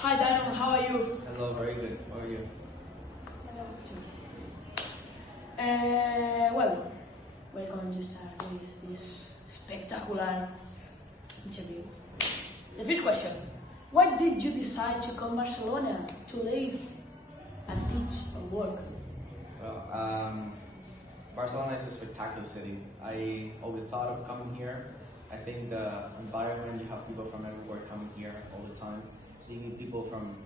Hi Dayron, how are you? Hello, very good. How are you? Well, we're going to start with this spectacular interview. The first question: why did you decide to come Barcelona to live and teach and work? Well, Barcelona is a spectacular city. I always thought of coming here. I think the environment, you have people from everywhere coming here all the time. So you meet people from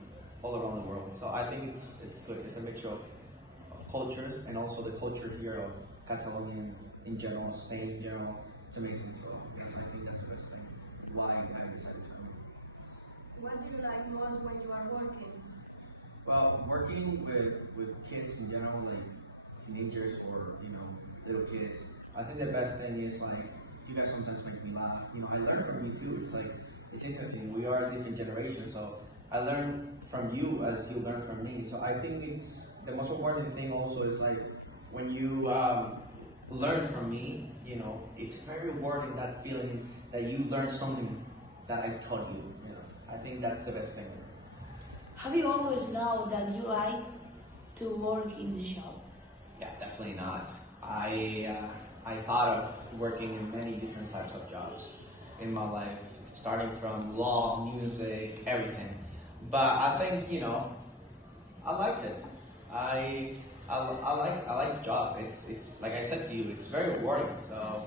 all around the world. So I think it's good. It's a mixture of cultures, and also the culture here of Catalonia in general, Spain in general. It's amazing. So I think that's the best thing. Why I decided to come. What do you like most when you are working? Well, working with kids in general, like teenagers or little kids, I think the best thing is like you guys sometimes make me laugh. I learn from you too. It's interesting. We are a different generation, so I learn from you as you learn from me. So I think it's the most important thing. Also, is like when you learn from me. It's very rewarding, that feeling that you learn something that I taught you. I think that's the best thing. Have you always known that you like to work in the shop? Yeah, definitely not. I thought of working in many different types of jobs in my life, starting from law, music, everything. But I think I liked it. I like the job. It's like I said to you, it's very rewarding. So.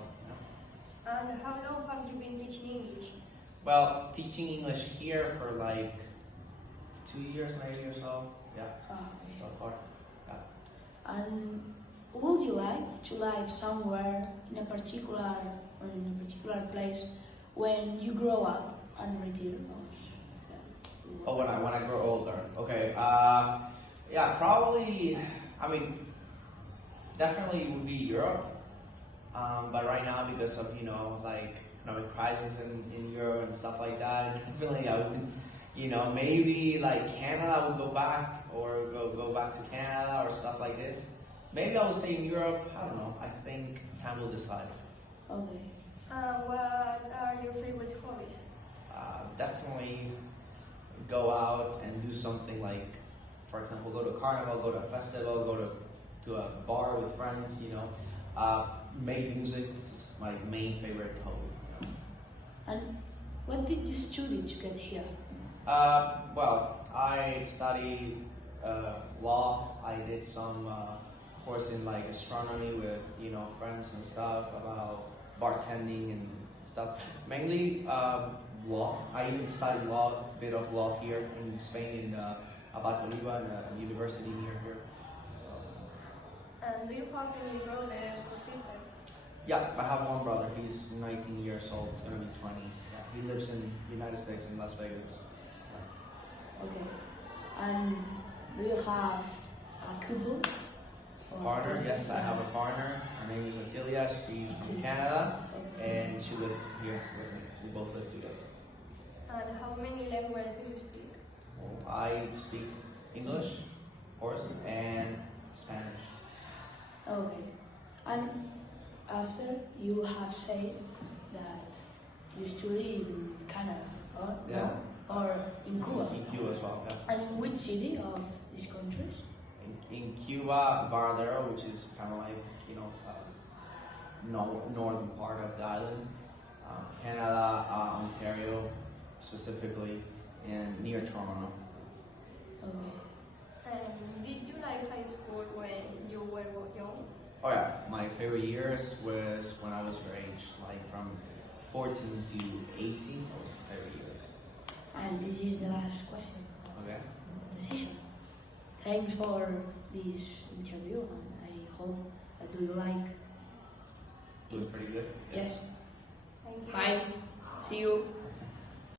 And how long have you been teaching English? Well, teaching English here for like 2 years maybe or so. Yeah. Okay. So far. Yeah. And would you like to live somewhere in a particular place when you grow up and retire? Oh, when I grow older. Okay. Yeah, probably. I mean, definitely it would be Europe. But right now, because of like economic crisis in Europe and stuff like that, definitely I would. Maybe like Canada, I would go back or go back to Canada or stuff like this. Maybe I will stay in Europe. I don't know. I think time will decide. Okay. What are your favorite hobbies? Definitely go out and do something like, for example, go to a carnival, go to a festival, go to a bar with friends. Make music is my main favorite hobby. And what did you study to get here? Well, I studied law. I did some course in like astronomy with friends and stuff about bartending and stuff. Mainly law. I even studied law, a bit of law here in Spain in Abad Oliva, in a university near here. So. And do you have any brothers or sisters? Yeah, I have one brother. He's 19 years old. He's gonna be 20. Yeah, he lives in the United States in Las Vegas. Okay. And do you have a couple? Partner, yes, I have a partner. Her name is Atilia. She's from Canada, and she lives here with me. We both live together. And how many languages do you speak? Well, I speak English, of course, and Spanish. Okay. And after you have said that you study in Canada, Yeah. or in Cuba? In Cuba as well, yeah. And in which city of these countries? In Cuba, Varadero, which is kind of like, northern part of the island. Canada, Ontario, specifically, and near Toronto. Okay. Did you like high school when you were young? Oh yeah, my favorite years was when I was your age, like from 14 to 18, those were favorite years. And this is the last question. Okay. Decision. Thanks for this interview, and I hope that you like It was pretty good. Yes. Thank you. Bye. See you.